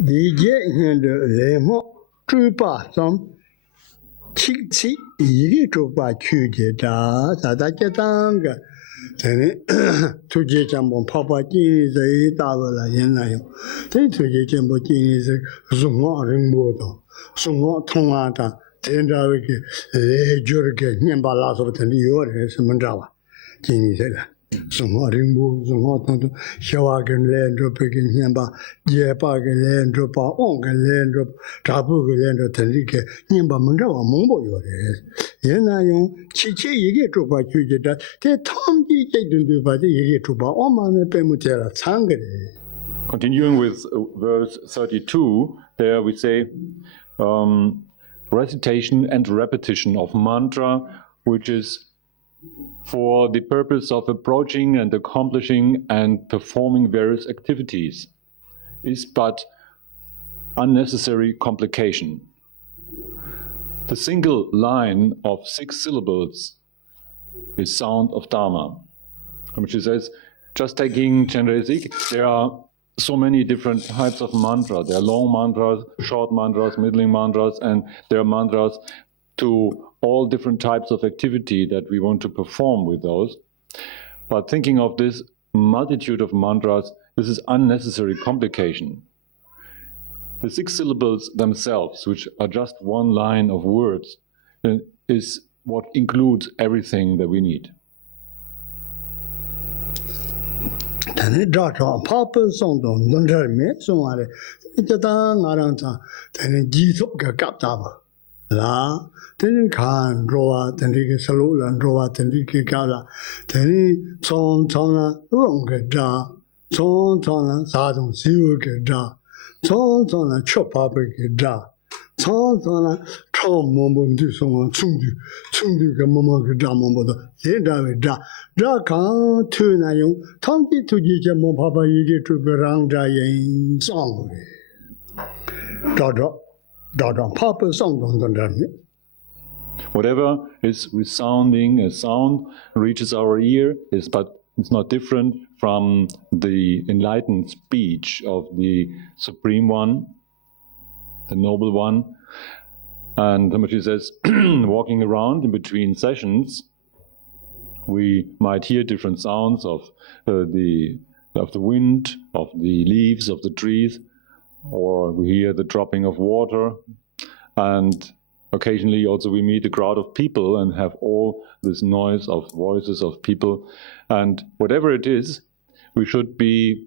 DJ and Lemo, two some Chixi, little by Kujeta, Sadakatanga, two Jambon Papa Gin is a Davala Yenayo, then two Jambo Gin is a Zuma Rimbodo, Suma Tomata, Tendaviki, Jurke, Nimbalas of the New York, Mandrava, Gin is Suma Rimbo, Zuma Tonto, Shawagan land drop again Yamba, Jepagan land drop, Ongan land drop, Tabu land of Tenrike, Nimba Mandrava, Mumbo Yores. Yenayon, Chichi, you get to by Kujita, the Tom D. do by the Yigituba, Oman Pemutera, Sangre. Continuing with verse 32, there we say recitation and repetition of mantra, which is for the purpose of approaching and accomplishing and performing various activities, is but unnecessary complication. The single line of 6 syllables is sound of Dharma, which says, just taking Chenresi, there are so many different types of mantras. There are long mantras, short mantras, middling mantras, and there are mantras to all different types of activity that we want to perform with those. But thinking of this multitude of mantras, this is unnecessary complication. The 6 syllables themselves, which are just one line of words, is what includes everything that we need. La, then can draw, then he salute and draw, then he gala, then son tona, wrong da, son tona, sadum silk da, son tona, chop up da, son tona, tom moment to someone, chundu, mamma dammoda, then da can turn a young, tongue to get your papa, you get to be round in song. Whatever is resounding as sound reaches our ear, but it's not different from the enlightened speech of the Supreme One, the Noble One. And Dhammaji says, walking around in between sessions, we might hear different sounds of the wind, of the leaves of the trees, or we hear the dropping of water, and occasionally also we meet a crowd of people and have all this noise of voices of people. And whatever it is, we should be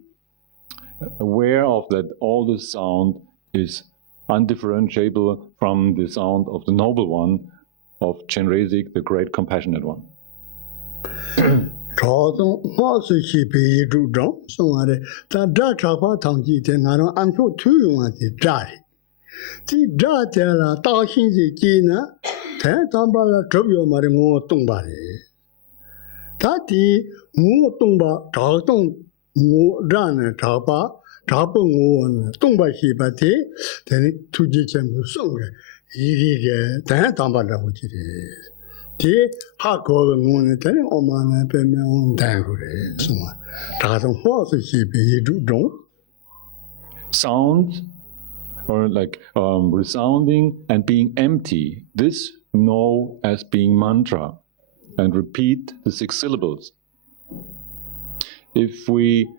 aware of that all this sound is undifferentiable from the sound of the Noble One, of Chenresi, the Great Compassionate One. Sound, or like resounding and being empty, this know as being mantra, and repeat the 6 syllables. If we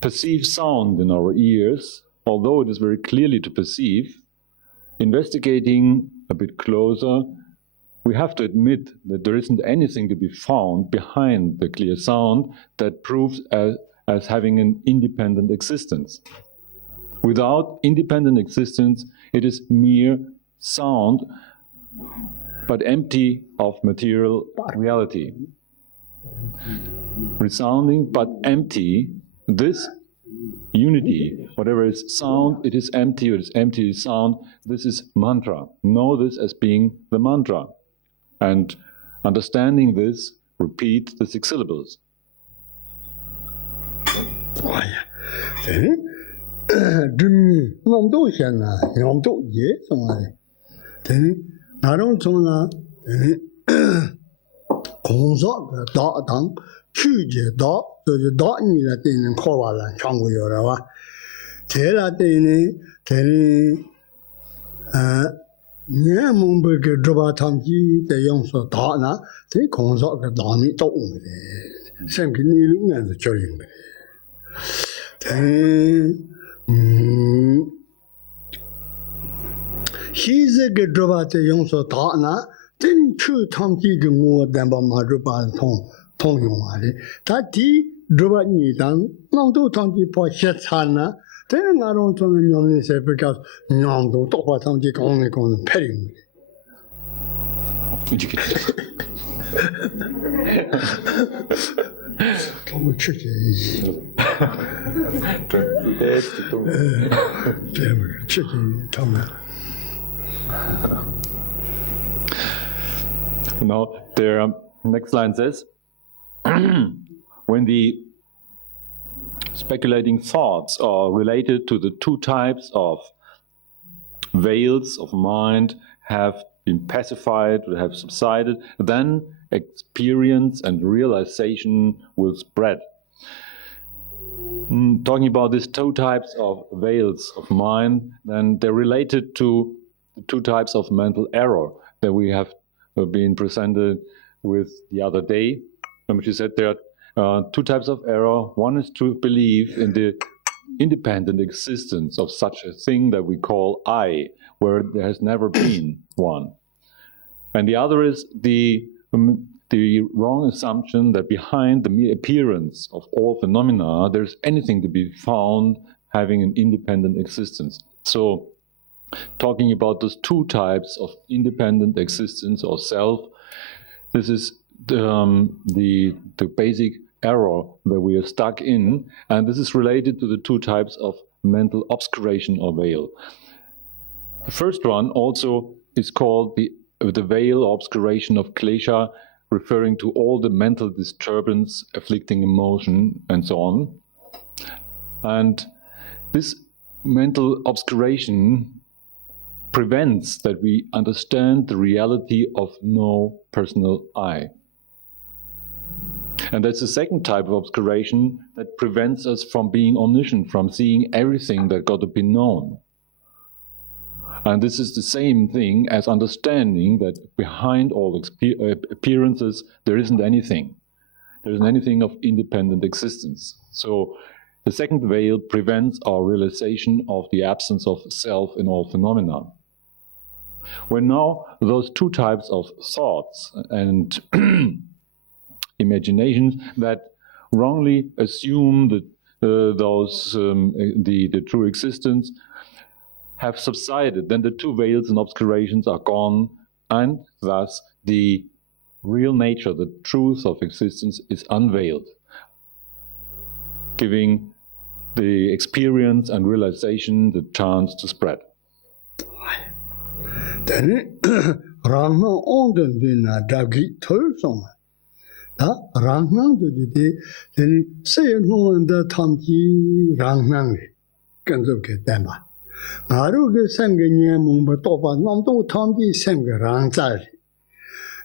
perceive sound in our ears, although it is very clearly to perceive, investigating a bit closer, we have to admit that there isn't anything to be found behind the clear sound that proves as having an independent existence. Without independent existence, it is mere sound, but empty of material reality. Resounding but empty, this unity, whatever is sound, it is empty, it is empty is sound, this is mantra. Know this as being the mantra. And understanding this, repeat the 6 syllables. 就是道你的对人考完了，全国有了哇。这了对人，对人，年梦不给猪八汤鸡的用说道呢，这工作个道理都的，sem个你路呢是教用的。现在个猪八在用说道呢，真出汤鸡个我担保马猪八通用啊的，他第猪八你当弄到汤鸡跑些餐呢。真那种从娘们些不搞娘都多花汤鸡讲的拍用的。我吃这一，对不？吃这他们。Now, the next line says, when the speculating thoughts are related to the two types of veils of mind have been pacified, have subsided, then experience and realization will spread. Talking about these two types of veils of mind, then they're related to the two types of mental error that we have been presented with the other day. Remember, she said there are two types of error. One is to believe in the independent existence of such a thing that we call I, where there has never been one. And the other is the wrong assumption that behind the mere appearance of all phenomena, there's anything to be found having an independent existence. So, talking about those two types of independent existence or self, this is the basic error that we are stuck in, and this is related to the two types of mental obscuration or veil. The first one also is called the veil or obscuration of klesha, referring to all the mental disturbance, afflicting emotion, and so on. And this mental obscuration prevents that we understand the reality of no personal I. And that's the second type of obscuration that prevents us from being omniscient, from seeing everything that got to be known. And this is the same thing as understanding that behind all appearances, there isn't anything. There isn't anything of independent existence. So the second veil prevents our realization of the absence of self in all phenomena. When now those two types of thoughts and imaginations that wrongly assume that the true existence have subsided, then the two veils and obscurations are gone, and thus the real nature, the truth of existence is unveiled, giving the experience and realization the chance to spread. Then, Rama Onden Dina Dagi Tulsong. Rama did then say no and the Tomki Rangman Ganzuke Dama. Naruga Sanganya Mumba Topa Namdo Tomki Sanga Rangzari.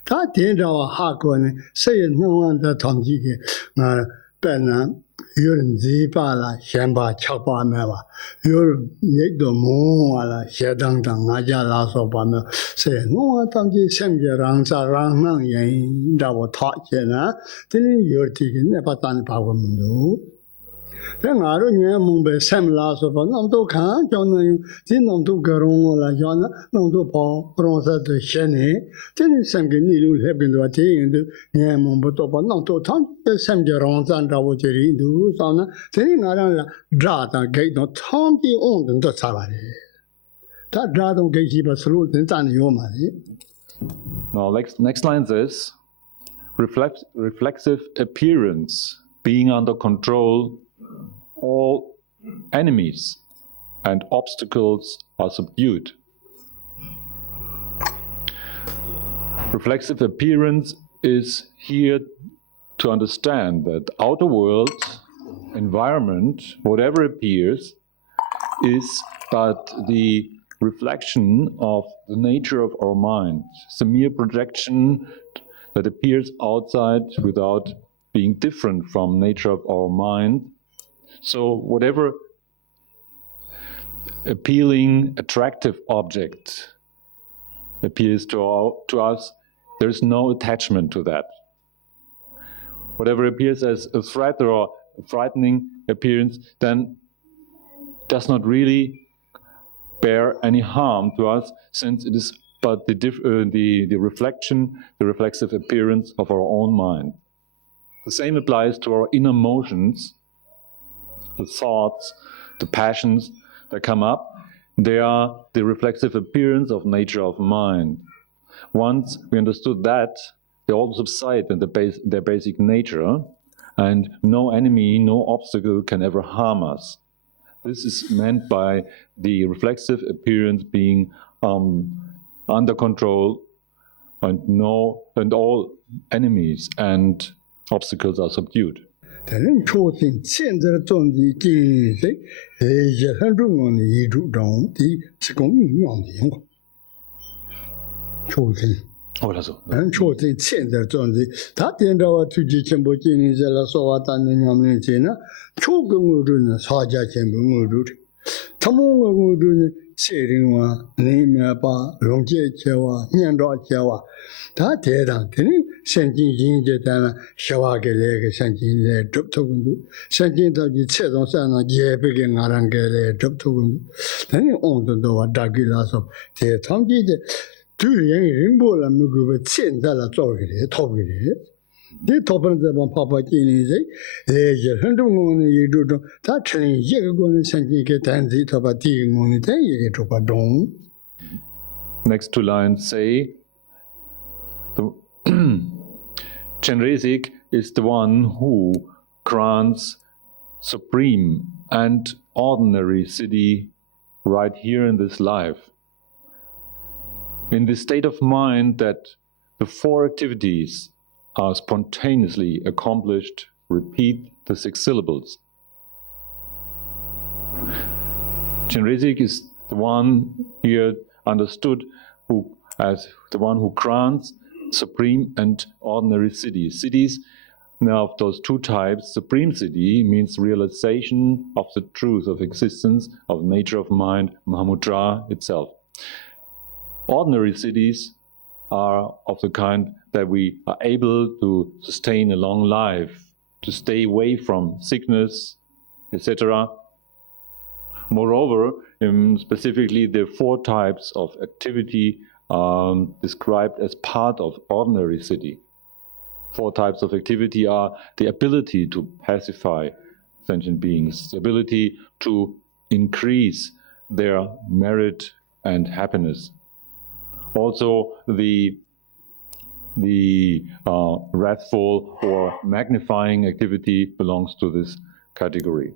That did our Hakon say no and the Tomki Bena. Yurin zipa la, shenpa chakpa mewa. Yurin yekdo munga la, shedang tang ngaja la sopa mewa. Se, nunga tamji semje rangsa rang nang yen, dawa tak che na, tini yur tiki nepa tani pakwa mundu. Then I don't know Mumbai Sam Lass of a Namdo Khan, John, Namdo Garong la Jana, Namdo Paul, Bronza de Shene, then Sam Genilu have been to attain to Yamumbo, Namdo Tom, Sam Gerons and Rawateri do, Sana, then Narana Drata gate not Tom the owned the Savary. That Drata gate keep a salute and Tani Yomari. Now, next line says reflexive appearance, being under control. All enemies and obstacles are subdued. Reflexive appearance is here to understand that outer world, environment, whatever appears, is but the reflection of the nature of our mind. It's a mere projection that appears outside without being different from nature of our mind. So whatever appealing, attractive object appears to us, there's no attachment to that. Whatever appears as a threat or a frightening appearance then does not really bear any harm to us, since it is but the reflection, the reflexive appearance of our own mind. The same applies to our inner motions, the thoughts, the passions that come up. They are the reflexive appearance of nature of mind. Once we understood that, they all subside in their basic nature, and no enemy, no obstacle can ever harm us. This is meant by the reflexive appearance being under control, and all enemies and obstacles are subdued. 세링와 네메바 롱제체와 년도체와 다 대단히 생진진제다나 샤와게레게 생진제 접토군도 생진도지 최종산나 예베게 나랑게레 접토군도 다니 온도도와 다기라서 대탐지제 두ရင်림보라 무고베 첸달라 쪼기레 토기레 이 토번데만 파파지니제 에제 흔동문의 이루도 다 chen 예거는 생기게 단지 토바디 문이데 이게 토바동. Next two lines say the Chenresi is the one who grants supreme and ordinary siddhi right here in this life. In the state of mind that the four activities are spontaneously accomplished, repeat the six syllables. Chenresi is the one here understood as the one who grants supreme and ordinary siddhis. Siddhis, now of those two types, supreme siddhi means realization of the truth of existence, of nature of mind, Mahamudra itself. Ordinary siddhis are of the kind that we are able to sustain a long life, to stay away from sickness, etc. Moreover, specifically the four types of activity are described as part of ordinary siddhi. Four types of activity are the ability to pacify sentient beings, the ability to increase their merit and happiness. Also, the wrathful or magnifying activity belongs to this category.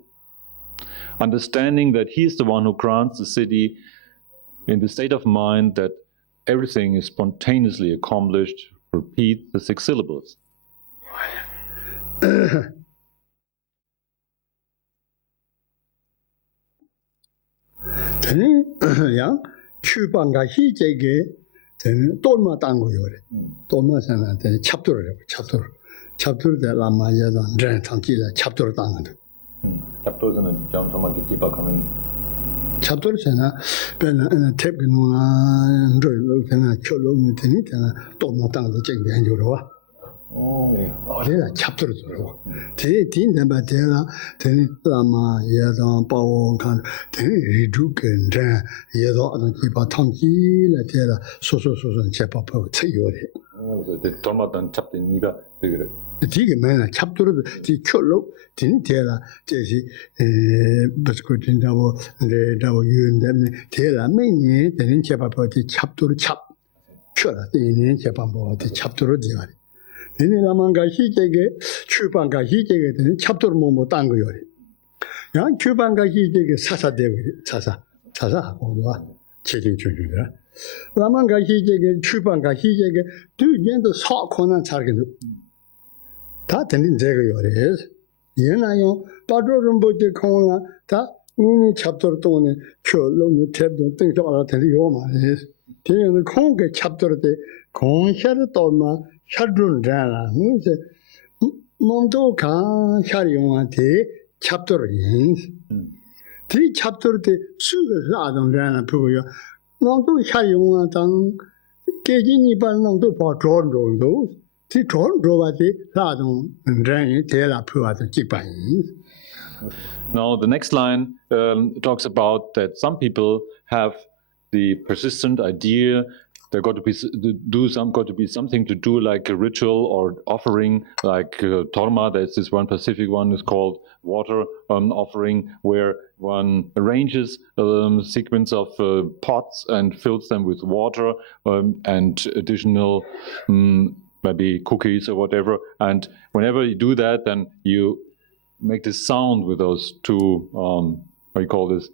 Understanding that he is the one who grants the siddhi in the state of mind that everything is spontaneously accomplished, repeat the six syllables. 추방가 희제게 되는 돌마 땅고 요래. 돌마산한 데 찹도를 찹도를 데 라마야다 전 탐지라 찹도를 땅한다. 찹도는 정말 기박하면 찹도르잖아. 배는 탭기노나 저로 그냥 철로는 되니까 돌마 땅도 쟁게 해줘로 와. 내가 찹도를 들어. 대딘데 바데라 대니 라마 예던 바원칸 대니 리두겐데 예도 아는 기바 탐지라 데라 소소소소 제법하고 채요래. 그래서 돌마던 찹된 니가 그래. 되게 많아. 찹도르도 디 철로 딘 데라 제시 버스코진다고 레다고 유은데 데라 매니 되는 제법하고 디 찹도르 찹. 철라 되는 제법하고 디 찹도르 디와리. 라만가 희제게 추방가 희제게 되는 찹도를 뭐 딴 거요. 양 추방가 희제게 사사되고 사사하고 와 체진 중이라. 라만가 희제게 추방가 희제게 두 년도 사고는 잘게도 다 되는 제가 요래. 얘나요 빠르는 보지 공나 다 우니 찹도를 동네 철로는 탭도 땡도 알아 되는 요 말이에요. 대는 공게 찹도를 때 공샤를 떠마 샤드룬 자라 무슨 Mondo Khan Shariwante chapter in. The chapter the Sugar Adam Rana Puya. Mondo Shariwantang Kajini Banando Patrul those. The Tron Drovati Radon and Ran Tela Pua the Chipan. Now, the next line talks about that some people have the persistent idea there got to be something to do like a ritual or offering, like Dharma. There's this one Pacific one is called water offering, where one arranges a sequence of pots and fills them with water and additional maybe cookies or whatever. And whenever you do that, then you make this sound with those two, what do you call this,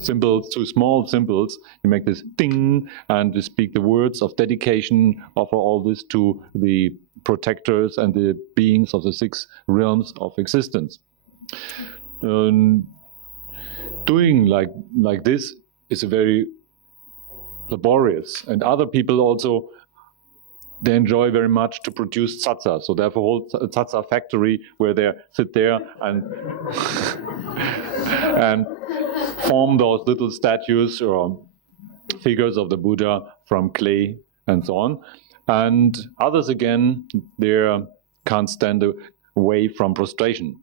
symbols, two small symbols. You make this ding, and you speak the words of dedication, offer all this to the protectors and the beings of the 6 realms of existence. Doing like this is a very laborious, and other people also, they enjoy very much to produce tsatsa. So they have a whole tsatsa factory where they sit there and and form those little statues or figures of the Buddha from clay and so on. And others again, they can't stand away from prostration.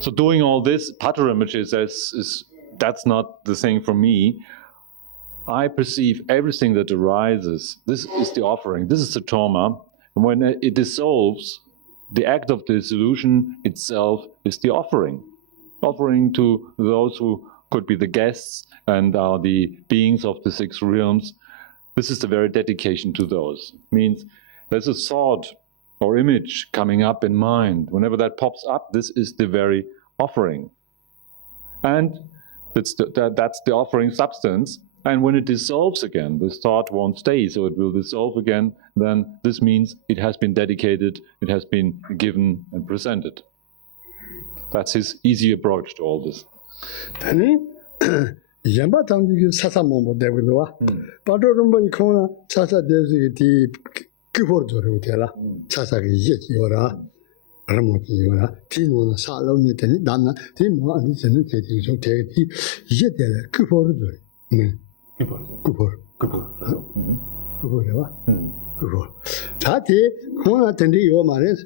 So doing all this, Patrul Rinpoche says, that's not the thing for me. I perceive everything that arises. This is the offering. This is the Dharma. And when it dissolves, the act of dissolution itself is the offering. Offering to those who could be the guests and are the beings of the 6 realms. This is the very dedication to those. Means there's a thought or image coming up in mind. Whenever that pops up, this is the very offering. And that's the offering substance. And when it dissolves again, this thought won't stay, so it will dissolve again. Then this means it has been dedicated, it has been given and presented. That's his easy approach to all this. Yamba Tangi Sasa Momo Devilua, Patrul Rinpoche Sasa Desi Kipurdo Rutella, Sasa Yora, Ramoti Yora, Tino Salo Nitani Dana, Timo and his initiative so take Yetella Kipurdo. Kupur. Tati, Kuna Tendi Yomares,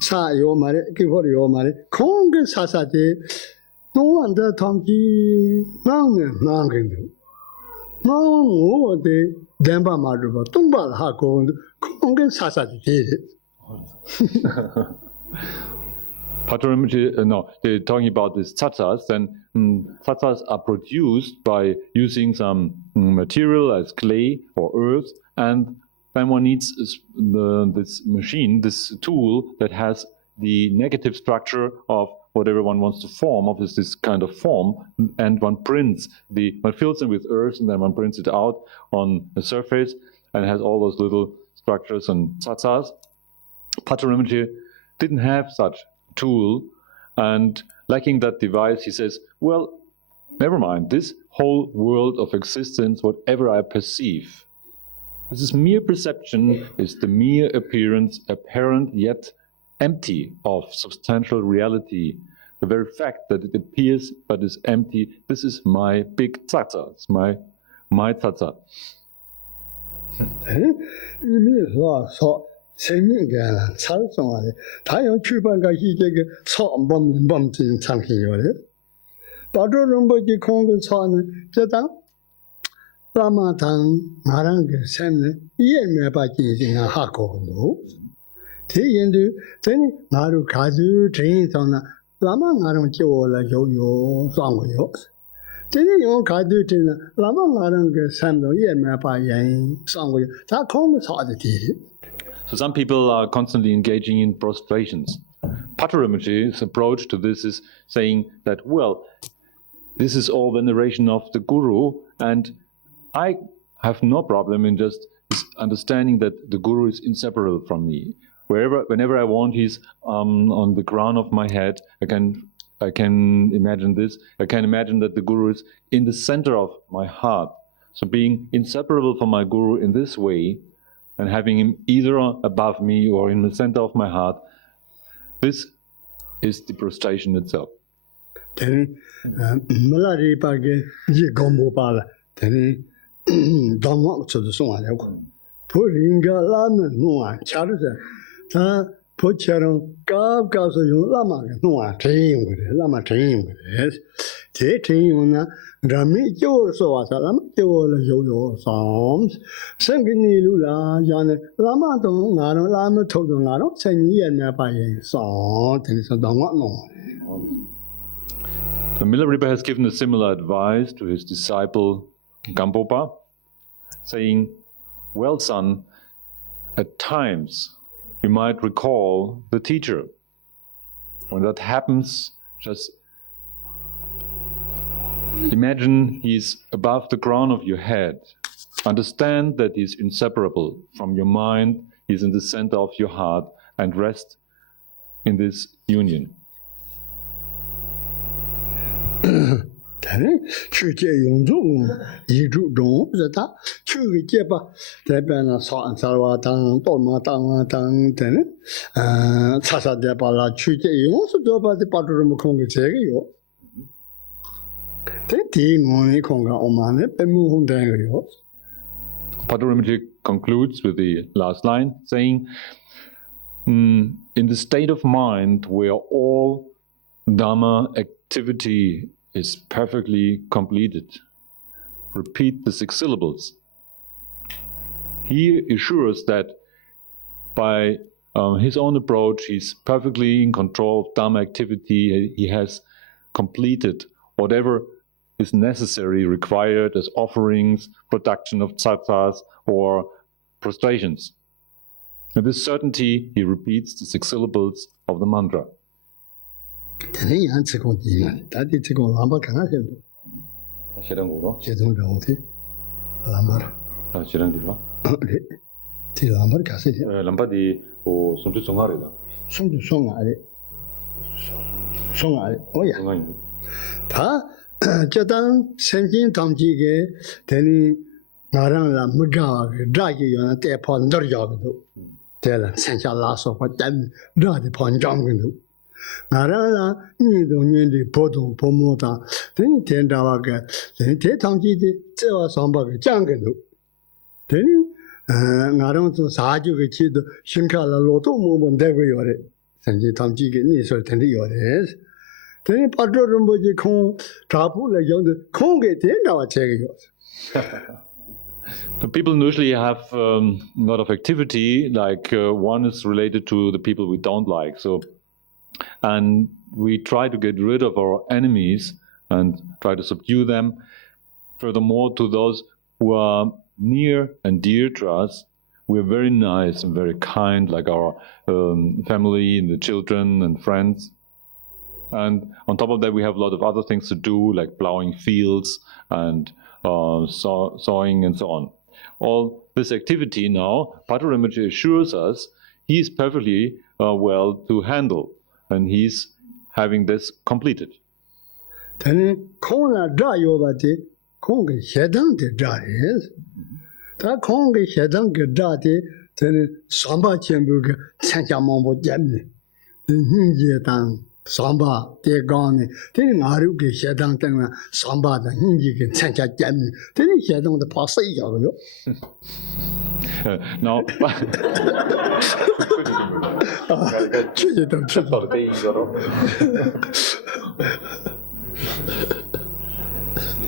Sa Yomare, Kipur Yomare, Kong Sasate, no wonder Tonki, Nangandu. No, the Demba Madruba, Tumbal Hako, Kong Sasate. Patrul Rinpoche, no, they're talking about these tsatsas. Then tsatsas are produced by using some material as clay or earth, and then one needs this machine, this tool that has the negative structure of whatever one wants to form, of this kind of form, and one fills them with earth, and then one prints it out on the surface, and it has all those little structures and tsatsas. Patrul Rinpoche didn't have such tool, and lacking that device, he says, well, never mind, this whole world of existence, whatever I perceive, this is mere perception, is the mere appearance, apparent yet empty of substantial reality. The very fact that it appears but is empty, this is my big tsatsa, it's my tsatsa. Singing Salsong, Tayo Chubanga he take a song bumped in Sanking. Patrul Rinpoche Kong son, Jeta Ramatan, Marang, Sen, Yeme Bakin a Hako. Take into Ten Maru Kazu, trains on Lama Marang Jola Yo Song Yos. Then you can't do it in Lama Marang Sando Yeme Bayan Song. That Kong saw the tea. So some people are constantly engaging in prostrations. Patrul Rinpoche's approach to this is saying that, well, this is all veneration of the Guru, and I have no problem in just understanding that the Guru is inseparable from me. Whenever I want, he's on the crown of my head. I can imagine this. I can imagine that the Guru is in the center of my heart. So being inseparable from my Guru in this way, and having him either above me or in the center of my heart, this is the prostration itself. Then, Malari Page, Gombo Pala, then Dharma to the song. Puringa Lama, no, Charles, Pucharon, Gabs, Lama, no, train with it, Lama train with it. Taking Rami, your so Lama, your songs. Sangini Lula, Jan, Lama, don't, Lama, told Lama, 10 years, never song, and so don't want no. The Milarepa has given a similar advice to his disciple Gampopa, saying, well, son, at times you might recall the teacher. When that happens, just imagine he's above the crown of your head. Understand that he's inseparable from your mind, he's in the center of your heart, and rest in this union. Church Yongzong, Yidu Dong, the Church Jeba, the Bana San Salvatang, Doma Tang, then Tasa de Bala, Church Yongso Doba, the Patrul Congo. The team only Conga Oman, Pemu Dango. Patrul concludes with the last line, saying, in the state of mind where all Dharma activity is perfectly completed, repeat the 6 syllables. He assures that by his own approach, he's perfectly in control of Dharma activity. He has completed whatever is necessary, required as offerings, production of sattvas, or prostrations. With this certainty, he repeats the 6 syllables of the mantra. Then answer continue. That is going Lamba Canadian. Shedon Roti Lamar. Shedon Lamar Cassie. Lambadi or Sunju Songarida. Sunju Songari. Songari. Oh, yeah. Ta Jadang Senjin Tamjige, then Naran La Muga, Dragi on a day upon Dorjog. Tell Sencha Lasso, what then Drag upon Jongan. Narala, you don't need the Potom Pomota, then Tendavaga, then Tetangi, there was somebody Jangan. Then Naran to Saju, Shinkala Loto movement, there we are. Sanji Tamji, certainly yours. Then Patrul Rinpoche Kong, Trapu, like young Konga, Tenda, check yours. The people usually have a lot of activity, like one is related to the people we don't like. And we try to get rid of our enemies and try to subdue them. Furthermore, to those who are near and dear to us, we're very nice and very kind, like our family and the children and friends. And on top of that, we have a lot of other things to do, like plowing fields and sawing and so on. All this activity now, Patrul Rinpoche assures us he is perfectly well to handle. And he's having this completed. Then, Kona Dayovati, Konga Shedang de Dayes. That Konga Shedang Dati, then Samba Chembuga, Sanchamombo Jamni. Then Hinji Samba, De Gani, then Naruki Shedang Tanga, Samba, the Hinji, Sancha Jamni. Then he Shedang the Passay. No.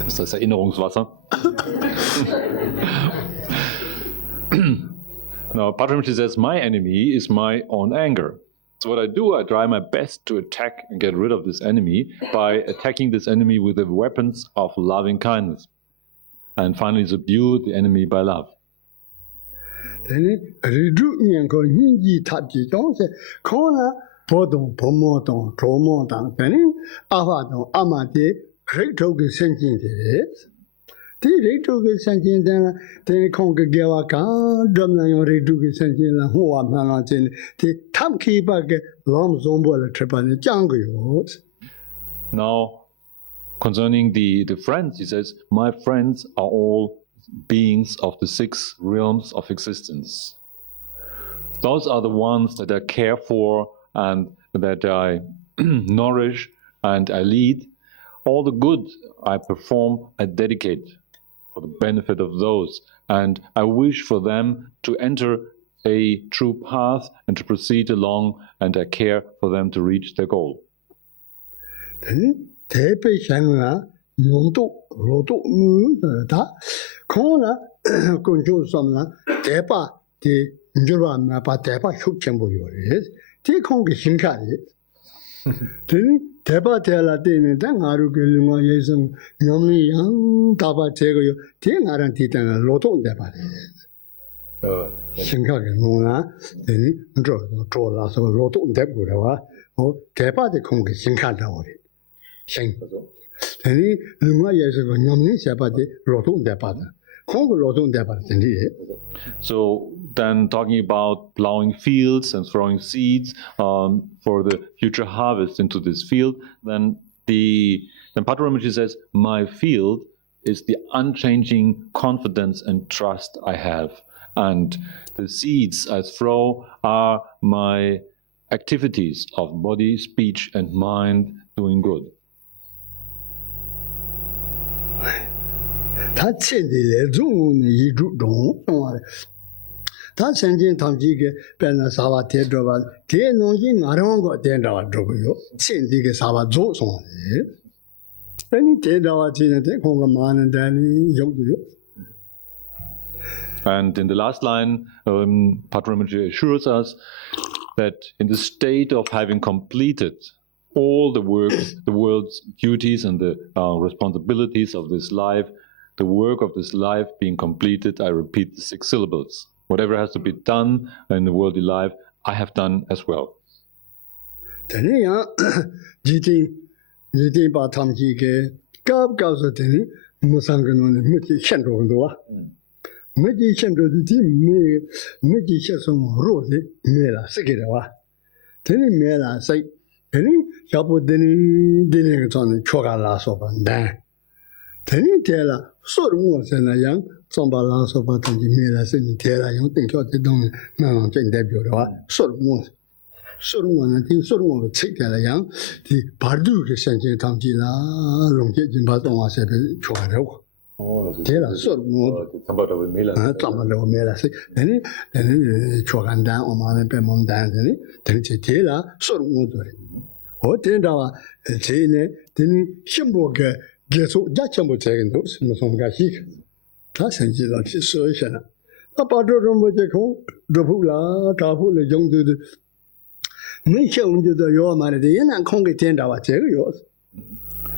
Ist das Erinnerungswasser? Now, Patrul Rinpoche says, my enemy is my own anger. So what I do, I try my best to attack and get rid of this enemy by attacking this enemy with the weapons of loving kindness. And finally subdue the enemy by love. Then redo Yanko Ninji Taji Jones, Kona, Podon, Pomoton, Tromontan, then Avadon, Amade, Retoga Sentinels. The Retoga Sentinel, then Conga Gavaka, Domna Reduga Sentinel, who are Manatin, the Tamki Bag, Lom Zombo, Trepan, Jungle. Now, concerning the friends, he says, my friends are all beings of the 6 realms of existence. those are the ones that I care for and that I nourish and I lead. All the good I perform, I dedicate for the benefit of those. And I wish for them to enter a true path and to proceed along, and I care for them to reach their goal. So then talking about plowing fields and throwing seeds for the future harvest into this field, then Patrul Rinpoche says, my field is the unchanging confidence and trust I have. And the seeds I throw are my activities of body, speech, and mind doing good. And in the last line, Patrul Rinpoche assures us that in the state of having completed all the work, the world's duties and the responsibilities of this life, the work of this life being completed, I repeat the 6 syllables. Whatever has to be done in the worldly life, I have done as well.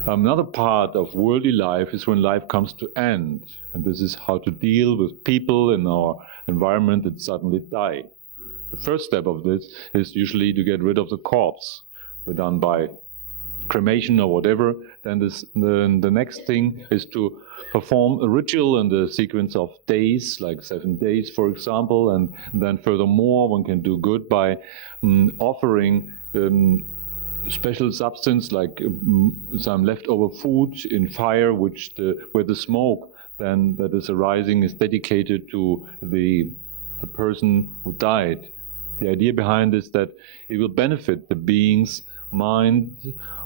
Another part of worldly life is when life comes to end, and this is how to deal with people in our environment that suddenly die. The first step of this is usually to get rid of the corpse, done by cremation or whatever. Then the next thing is to perform a ritual in the sequence of days, like 7 days, for example, and then furthermore one can do good by offering special substance like some leftover food in fire, where the smoke then that is arising is dedicated to the person who died. The idea behind is that it will benefit the being's mind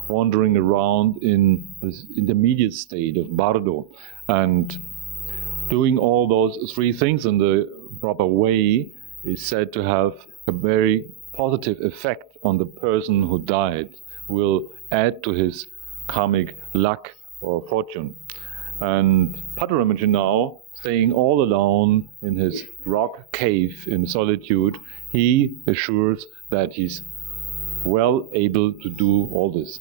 wandering around in this intermediate state of bardo, and doing all those 3 things in the proper way is said to have a very positive effect on the person who died, will add to his karmic luck or fortune. And Patrul Rinpoche now, staying all alone in his rock cave in solitude, he assures that he's well able to do all this.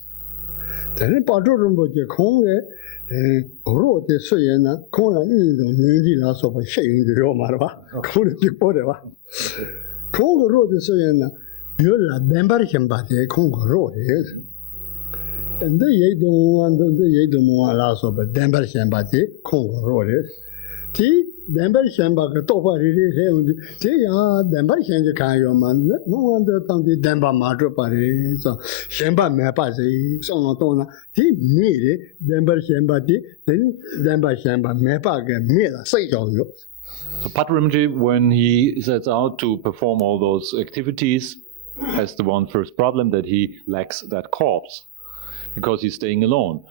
So Patrul Rinpoche, when he sets out to perform all those activities, has the one first problem that he lacks that corpse, because he's staying alone.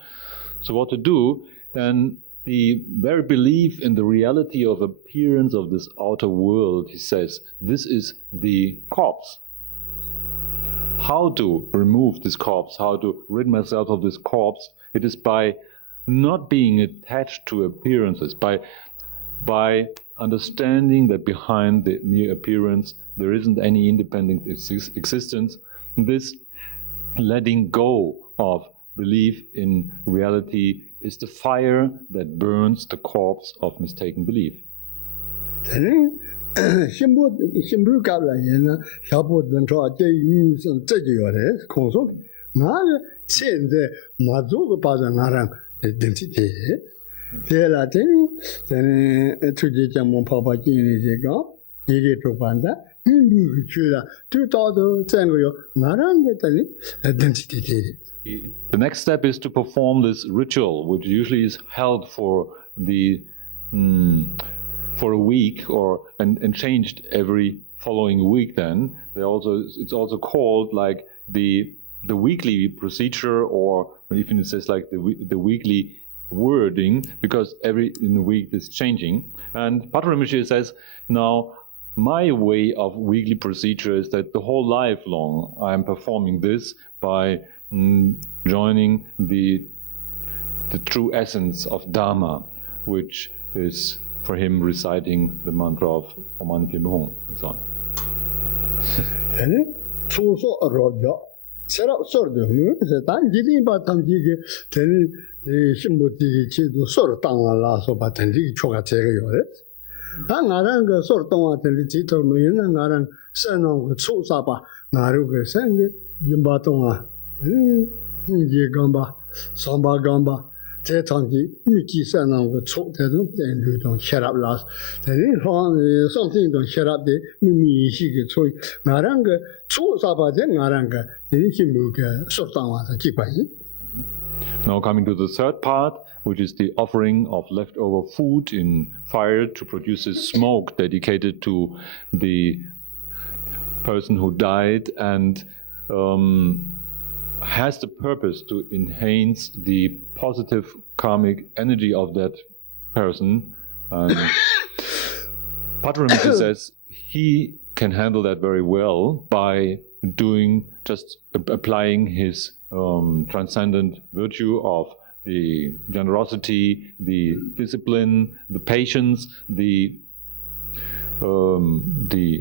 So what to do? Then the very belief in the reality of appearance of this outer world, he says, this is the corpse. How to remove this corpse, how to rid myself of this corpse? It is by not being attached to appearances, by understanding that behind the mere appearance there isn't any independent existence. This letting go of belief in reality is the fire that burns the corpse of mistaken belief. Shimbu Kabla Yena, Shabu Dentro, Tejore, Consul, Nara, Chen the Mazu Pazanaran, the density. There are then to the Jamon Papa Jini, you get to Panda, you chula, 2000 Tango, Naran, the density. The next step is to perform this ritual, which usually is held for for a week, and changed every following week. Then it's also called like the weekly procedure, or even it says like the weekly wording, because in a week is changing. And Patrul Rinpoche says, now my way of weekly procedure is that the whole life long I am performing this by joining the true essence of Dharma, which is for him reciting the mantra of Om Mani Padme Hum and so on. Samba Gamba, Tetangi, Miki Sanang, Chok, they don't shut up last. Then something don't shut up the Mimi Shiki Choi, Naranga, Chok Saba, then Naranga, then Himuka, Sotama, Kipai. Now coming to the third part, which is the offering of leftover food in fire to produce a smoke dedicated to the person who died, and has the purpose to enhance the positive karmic energy of that person. And Patrul Rinpoche says he can handle that very well by applying his transcendent virtue of the generosity, the discipline, the patience, the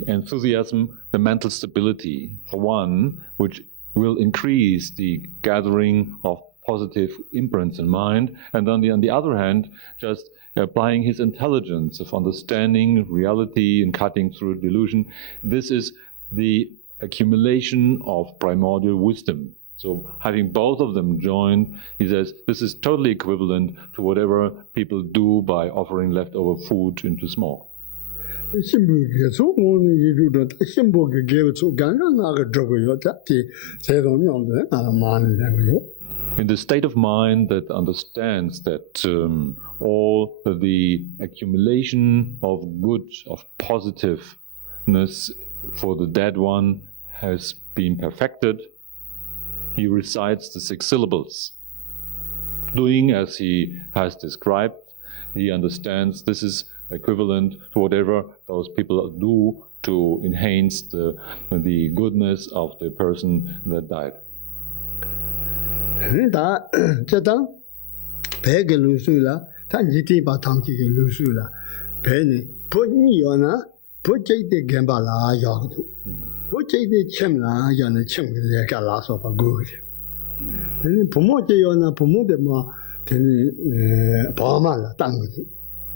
enthusiasm, the mental stability, for one, which will increase the gathering of positive imprints in mind, and on the other hand, just applying his intelligence of understanding reality and cutting through delusion. This is the accumulation of primordial wisdom. So having both of them joined, he says, this is totally equivalent to whatever people do by offering leftover food into smoke. In the state of mind that understands that all the accumulation of good, of positiveness for the dead one has been perfected, he recites the 6 syllables. Doing as he has described, he understands this is equivalent to whatever those people do to enhance the goodness of the person that died.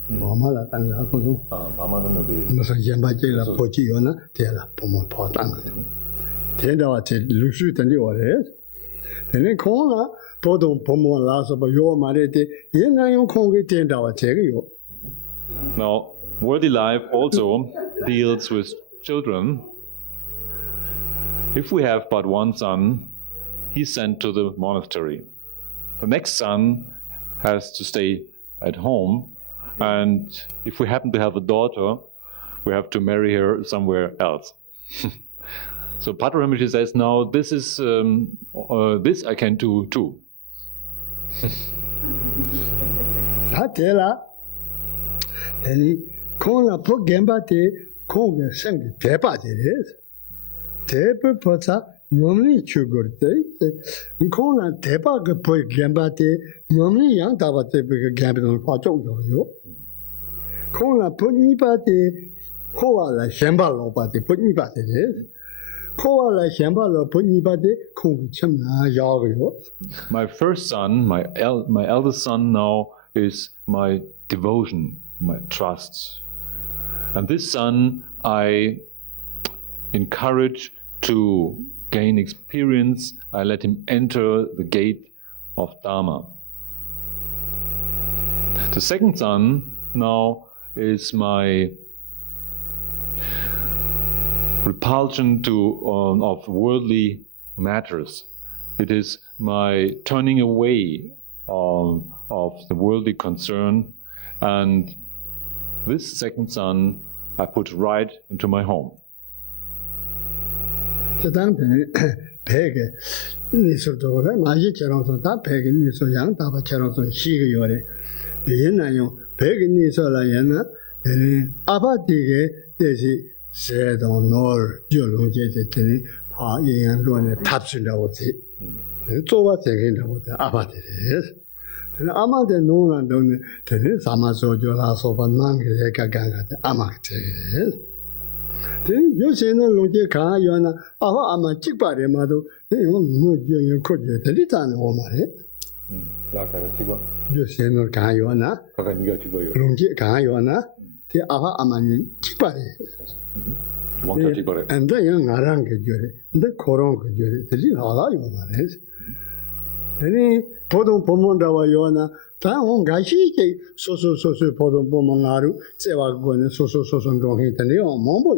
Mama tanga kono. Mama na de. Masa yamba jela pochi yona tela pomo po tanga. Tenda wa te lusu tandi ore. Tene kona podon pomo la so ba yo mare te yena yo kongi tenda wa te yo. Now, worldly life also deals with children. If we have but one son, he's sent to the monastery. The next son has to stay at home, and if we happen to have a daughter, we have to marry her somewhere else. So Patrul Rinpoche says, now this is this I can do too. Then Kona put Gambate, Konga sang Tepati is. Tepe Pota, normally Chugurte, Kona Tepa put Gambate, normally young Tabate Gambit on Pacho. Kona put Nipati, Koala Shambalo, but they put Nipati is. Koala Shambalo put Nipati, Kong Chimna Yago. My first son, my eldest son now, is my devotion, my trust. And this son I encourage to gain experience. I let him enter the gate of Dharma. The second son now is my repulsion of worldly matters. It is my turning away of the worldly concern, and this second son I put right into my home. Amade Nona don't Samaso Jolaso Bananga Amate. Then you say no Luke Kayana, Ama Chipare Mado, then you could get a little woman. You say no Kayana, Lungi Kayana, the Aha Amani Chipare. And the young Aranga jury, the Koronga jury, the little is. Any Podon Pomonda Yona, Town Gashi, so Podon Pomongaru, Sevagon, so don't hit any on Mombo.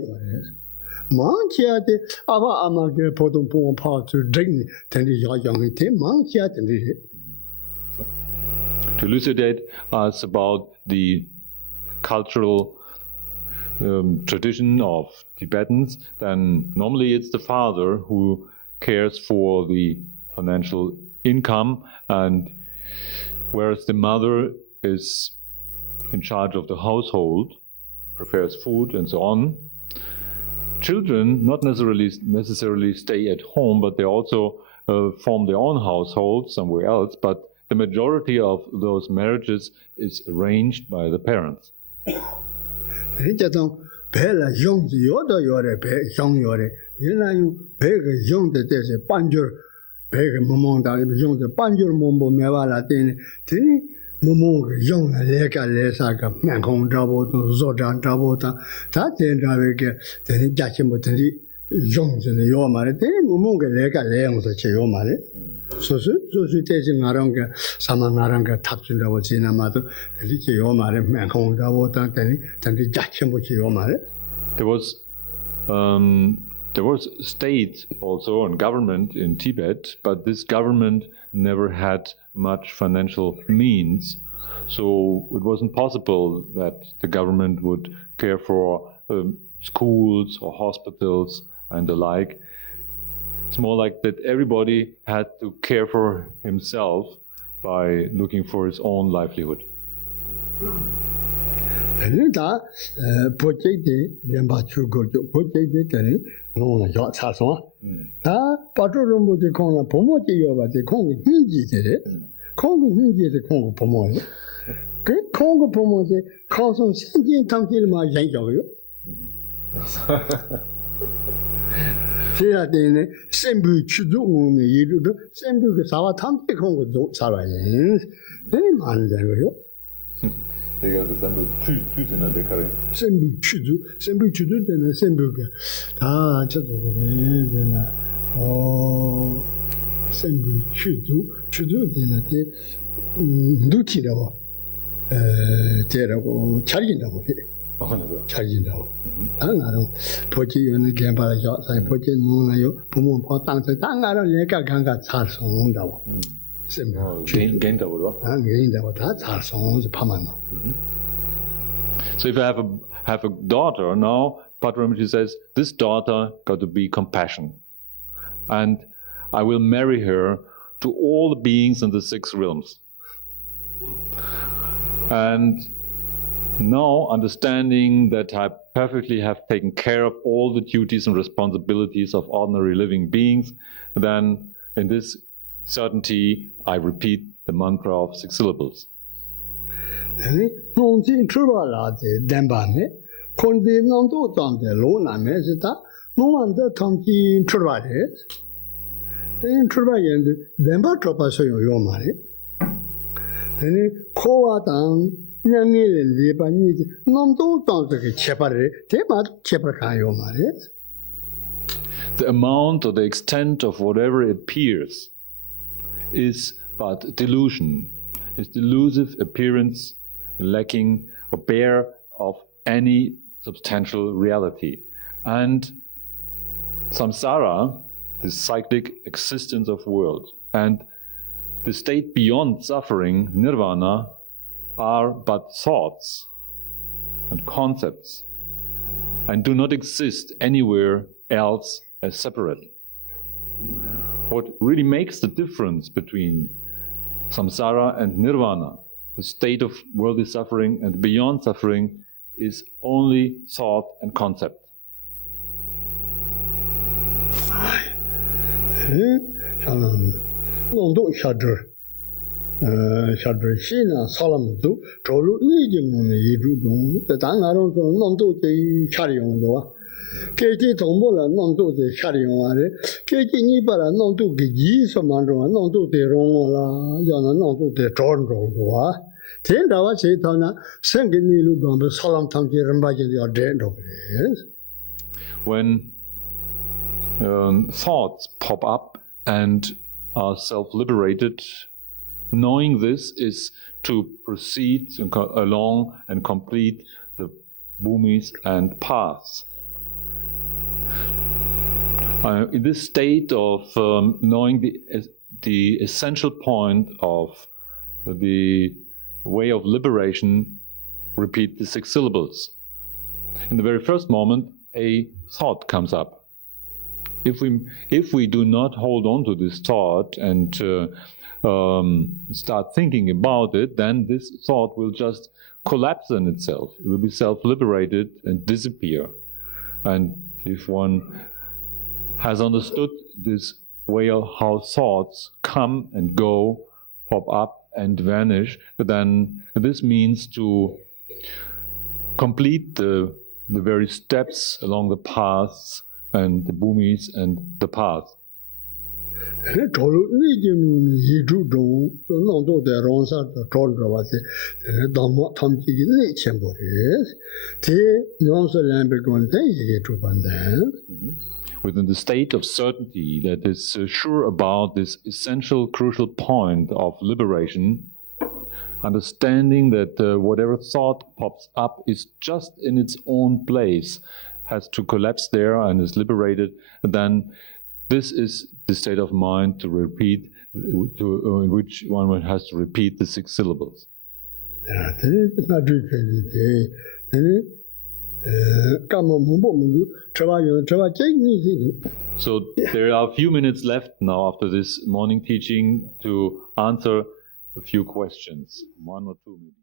Manchiate, Ava Amage Podon Pomon power to drink, then the young team, Manchiate. To elucidate us about the cultural tradition of Tibetans, then normally it's the father who cares for the financial income, and whereas the mother is in charge of the household, prepares food and so on. Children not necessarily stay at home, but they also form their own household somewhere else, but the majority of those marriages is arranged by the parents. Bega Momonda, young the Banjo Mombo Mevala, then Momo, young Leka Lesaga, Mancon Drabot, Zodan Drabota, that then Dravega, then Jachimotani, young in the Yomare, then Momonga Leka Leons at Yomare. So she takes in Naranga, Samanaranga, taps in the Wazinamato, the Yomare, Mancon Drabota, then the Jachimot Yomare. There was state also and government in Tibet, but this government never had much financial means, so it wasn't possible that the government would care for schools or hospitals and the like. It's more like that everybody had to care for himself by looking for his own livelihood. No, yacht has one. Patrul Rinpoche Kona Pomote Yoba, the Kongo Hinji did it. Kongo Hinji the Kongo Pomote. Kongo Pomote, Consul Sinji Tankil Ma Yanko. Tiadene, Sembu Chudu, Yidu, Sembu Sawa Tampi Kongo Sawayan, then Mandango. Sembu Chudu, then a Sembuga. Ah, Chadu, then Sembu Chudu, then a Dukida, Terra, Chargina. Chargina. Tangaro, Pochi and the Gamba yachts, I put in Nonayo, Pumo Potang, Tangaro, Leka Ganga, Tarson. Simple. Gained over. Gained over that, Tarson, the Pamano. So if I have a daughter now, Patrul Rinpoche says, this daughter got to be compassion. And I will marry her to all the beings in the 6 realms. And now, understanding that I perfectly have taken care of all the duties and responsibilities of ordinary living beings, then in this certainty, I repeat the mantra of 6 syllables. The amount or the extent of whatever appears is but delusion, is delusive appearance lacking or bare of any substantial reality. And samsara, the cyclic existence of world, and the state beyond suffering, nirvana, are but thoughts and concepts and do not exist anywhere else as separate. What really makes the difference between samsara and nirvana, the state of worldly suffering and beyond suffering, is only thought and concept. When thoughts pop up and are self-liberated, knowing this is to proceed along and complete the bhumis and paths. In this state of knowing the essential point of the way of liberation, repeat the 6 syllables. In the very first moment, a thought comes up. If we do not hold on to this thought and start thinking about it, then this thought will just collapse in itself. It will be self-liberated and disappear. And if one has understood this way of how thoughts come and go, pop up and vanish, then this means to complete the very steps along the paths and the bhumis and the path. Within the state of certainty that is sure about this essential, crucial point of liberation, understanding that whatever thought pops up is just in its own place, has to collapse there and is liberated, then this is the state of mind to repeat, in which one has to repeat the 6 syllables. So there are a few minutes left now after this morning teaching to answer a few questions, 1 or 2 maybe.